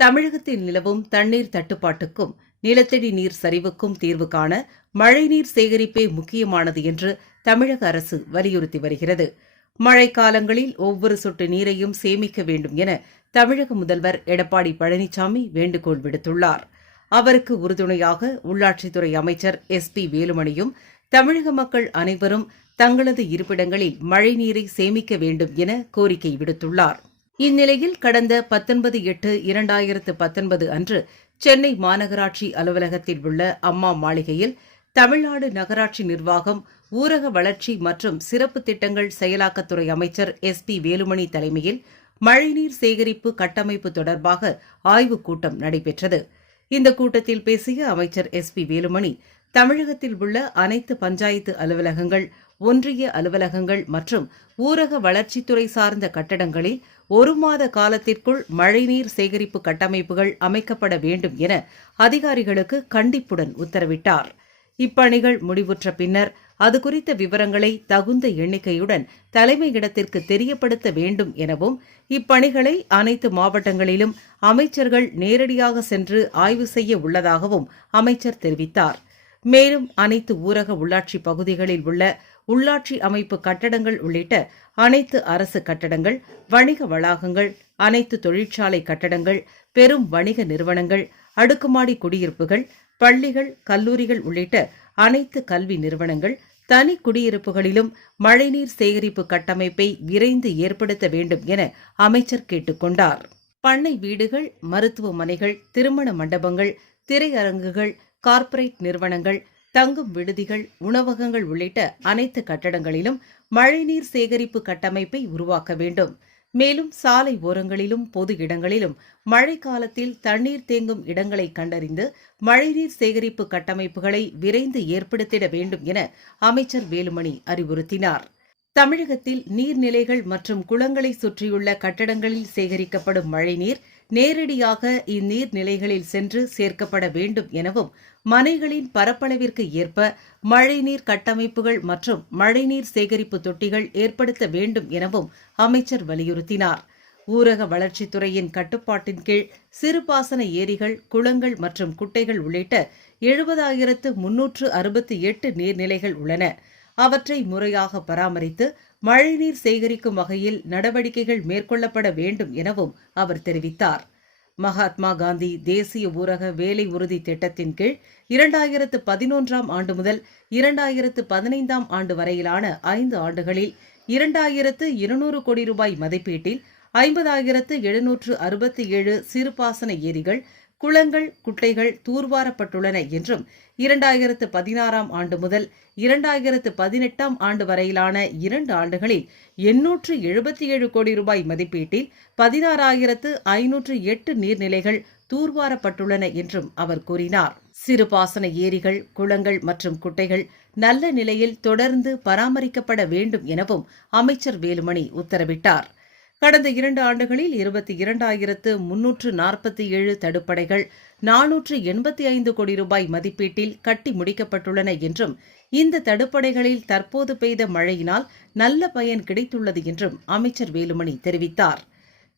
தமிழகத்தில் நிலவும் தண்ணீர் தட்டுப்பாட்டுக்கும் நிலத்தடி நீர் சரிவுக்கும் தீர்வு காண மழைநீர் சேகரிப்பே முக்கியமானது என்று தமிழக அரசு வலியுறுத்தி வருகிறது. மழைக்காலங்களில் ஒவ்வொரு சொட்டு நீரையும் சேமிக்க வேண்டும் என தமிழக முதல்வர் எடப்பாடி பழனிசாமி வேண்டுகோள் விடுத்துள்ளார். அவருக்கு உறுதுணையாக உள்ளாட்சித்துறை அமைச்சர் எஸ் பி வேலுமணியும் தமிழக மக்கள் அனைவரும் தங்களது இருப்பிடங்களில் மழைநீரை சேமிக்க வேண்டும் என கோரிக்கை விடுத்துள்ளார். இந்நிலையில் கடந்த பத்தொன்பது எட்டு இரண்டாயிரத்து பத்தொன்பது அன்று சென்னை மாநகராட்சி அலுவலகத்தில் உள்ள அம்மா மாளிகையில் தமிழ்நாடு நகராட்சி நிர்வாகம் ஊரக வளர்ச்சி மற்றும் சிறப்பு திட்டங்கள் செயலாக்கத்துறை அமைச்சர் எஸ் பி வேலுமணி தலைமையில் மழைநீர் சேகரிப்பு கட்டமைப்பு தொடர்பாக ஆய்வுக் கூட்டம் நடைபெற்றது. இந்த கூட்டத்தில் பேசிய அமைச்சர் எஸ் பி வேலுமணி தமிழகத்தில் உள்ள அனைத்து பஞ்சாயத்து அலுவலகங்கள் ஒன்றிய அலுவலகங்கள் மற்றும் ஊரக வளர்ச்சித்துறை சார்ந்த கட்டடங்களில் ஒரு மாத காலத்திற்குள் மழைநீர் சேகரிப்பு கட்டமைப்புகள் அமைக்கப்பட வேண்டும் என அதிகாரிகளுக்கு கண்டிப்புடன் உத்தரவிட்டார். இப்பணிகள் முடிவுற்ற பின்னர் அது குறித்த விவரங்களை தகுந்த எண்ணிக்கையுடன் தலைமையிடத்திற்கு தெரியப்படுத்த வேண்டும் எனவும் இப்பணிகளை அனைத்து மாவட்டங்களிலும் அமைச்சர்கள் நேரடியாக சென்று ஆய்வு செய்ய உள்ளதாகவும் அமைச்சர் தெரிவித்தார். மேலும் அனைத்து ஊரக உள்ளாட்சி பகுதிகளில் உள்ள உள்ளாட்சி அமைப்பு கட்டடங்கள் உள்ளிட்ட அனைத்து அரசு கட்டடங்கள் வணிக வளாகங்கள் அனைத்து தொழிற்சாலை கட்டடங்கள் பெரும் வணிக நிறுவனங்கள் அடுக்குமாடி குடியிருப்புகள் பள்ளிகள் கல்லூரிகள் உள்ளிட்ட அனைத்து கல்வி நிறுவனங்கள் தனி குடியிருப்புகளிலும் மழைநீர் சேகரிப்பு கட்டமைப்பை விரைந்து ஏற்படுத்த வேண்டும் என அமைச்சர் கேட்டுக்கொண்டார் பண்ணை வீடுகள் மருத்துவமனைகள் திருமண மண்டபங்கள் திரையரங்குகள் கார்ப்பரேட் நிறுவனங்கள் தங்கும் விடுதிகள் உணவகங்கள் உள்ளிட்ட அனைத்து கட்டடங்களிலும் மழைநீர் சேகரிப்பு கட்டமைப்பை உருவாக்க வேண்டும். மேலும் சாலை ஓரங்களிலும் பொது இடங்களிலும் மழைக்காலத்தில் தண்ணீர் தேங்கும் இடங்களை கண்டறிந்து மழைநீர் சேகரிப்பு கட்டமைப்புகளை விரைந்து ஏற்படுத்திட வேண்டும் என அமைச்சர் வேலுமணி அறிவுறுத்தினார். தமிழகத்தில் நீர்நிலைகள் மற்றும் குளங்களை சுற்றியுள்ள கட்டடங்களில் சேகரிக்கப்படும் மழைநீர் நேரடியாக இந்நீர்நிலைகளில் சென்று சேர்க்கப்பட வேண்டும் எனவும் மனைகளின் பரப்பளவிற்கு ஏற்ப மழைநீர் கட்டமைப்புகள் மற்றும் மழைநீர் சேகரிப்பு தொட்டிகள் ஏற்படுத்த வேண்டும் எனவும் அமைச்சர் வலியுறுத்தினார். ஊரக வளர்ச்சித்துறையின் கட்டுப்பாட்டின் கீழ் சிறுபாசன ஏரிகள் குளங்கள் மற்றும் குட்டைகள் உள்ளிட்ட எழுபதாயிரத்து முன்னூற்று அறுபத்தி எட்டு நீர்நிலைகள் உள்ளன. அவற்றை முறையாக பராமரித்து மழைநீர் சேகரிக்கும் வகையில் நடவடிக்கைகள் மேற்கொள்ளப்பட வேண்டும் எனவும் அவர் தெரிவித்தார். மகாத்மா காந்தி தேசிய ஊரக வேலை உறுதி திட்டத்தின் கீழ் இரண்டாயிரத்து பதினொன்றாம் ஆண்டு முதல் இரண்டாயிரத்து பதினைந்தாம் ஆண்டு வரையிலான ஐந்து ஆண்டுகளில் இரண்டாயிரத்து இருநூறு கோடி ரூபாய் மதிப்பீட்டில் ஐம்பதாயிரத்து எழுநூற்று அறுபத்தி ஏழு சிறுபாசன ஏரிகள் குளங்கள் குட்டைகள் தூர்வாரப்பட்டுள்ளன என்றும் இரண்டாயிரத்து பதினாறாம் ஆண்டு முதல் இரண்டாயிரத்து பதினெட்டாம் ஆண்டு வரையிலான இரண்டு ஆண்டுகளில் எண்ணூற்று எழுபத்தி ஏழு கோடி ரூபாய் மதிப்பீட்டில் பதினாறாயிரத்து ஐநூற்று எட்டு நீர்நிலைகள் தூர்வாரப்பட்டுள்ளன என்றும் அவர் கூறினார். சிறுபாசன ஏரிகள் குளங்கள் மற்றும் குட்டைகள் நல்ல நிலையில் தொடர்ந்து பராமரிக்கப்பட வேண்டும் எனவும் அமைச்சர் வேலுமணி உத்தரவிட்டார். கடந்த இரண்டு ஆண்டுகளில் இருபத்தி இரண்டாயிரத்து முன்னூற்று நாற்பத்தி ஏழு தடுப்படைகள் நானூற்று எண்பத்தி ஐந்து கோடி ரூபாய் மதிப்பீட்டில் கட்டி முடிக்கப்பட்டுள்ளன என்றும் இந்த தடுப்படைகளில் தற்போது பெய்த மழையினால் நல்ல பயன் கிடைத்துள்ளது என்றும் அமைச்சர் வேலுமணி தெரிவித்தார்.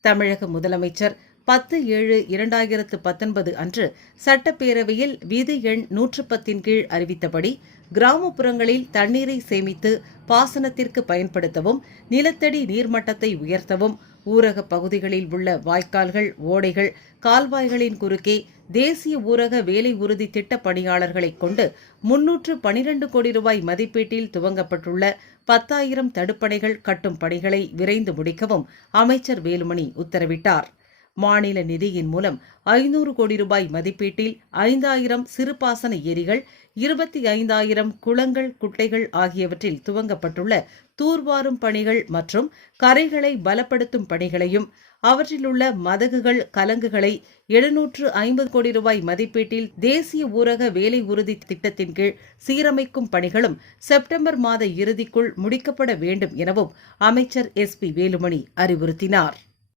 தமிழக முதலமைச்சர் பத்து ஏழு இரண்டாயிரத்து பத்தொன்பது அன்று சட்டப்பேரவையில் விதி எண் நூற்று பத்தின் கீழ் அறிவித்தபடி கிராமப்புறங்களில் தண்ணீரை சேமித்து பாசனத்திற்கு பயன்படுத்தவும் நிலத்தடி நீர்மட்டத்தை உயர்த்தவும் ஊரக பகுதிகளில் உள்ள வாய்க்கால்கள் ஓடைகள் கால்வாய்களின் குறுக்கே தேசிய ஊரக வேலை உறுதி திட்ட பணியாளர்களைக் கொண்டு முன்னூற்று பனிரண்டு கோடி ரூபாய் மதிப்பீட்டில் துவங்கப்பட்டுள்ள பத்தாயிரம் தடுப்பணைகள் கட்டும் பணிகளை விரைந்து முடிக்கவும் அமைச்சர் வேலுமணி உத்தரவிட்டார். மாநில நிதியின் மூலம் ஐநூறு கோடி ரூபாய் மதிப்பீட்டில் ஐந்தாயிரம் சிறுபாசன ஏரிகள் இருபத்தி ஐந்தாயிரம் குளங்கள் குட்டைகள் ஆகியவற்றில் துவங்கப்பட்டுள்ள தூர்வாரும் பணிகள் மற்றும் கரைகளை பலப்படுத்தும் பணிகளையும் அவற்றிலுள்ள மதகுகள் கலங்குகளை எழுநூற்று ஐம்பது கோடி ரூபாய் மதிப்பீட்டில் தேசிய ஊரக வேலை உறுதி திட்டத்தின் கீழ் சீரமைக்கும் பணிகளும் செப்டம்பர் மாத இறுதிக்குள் முடிக்கப்பட வேண்டும் எனவும் அமைச்சர் எஸ் பி வேலுமணி அறிவுறுத்தினார்.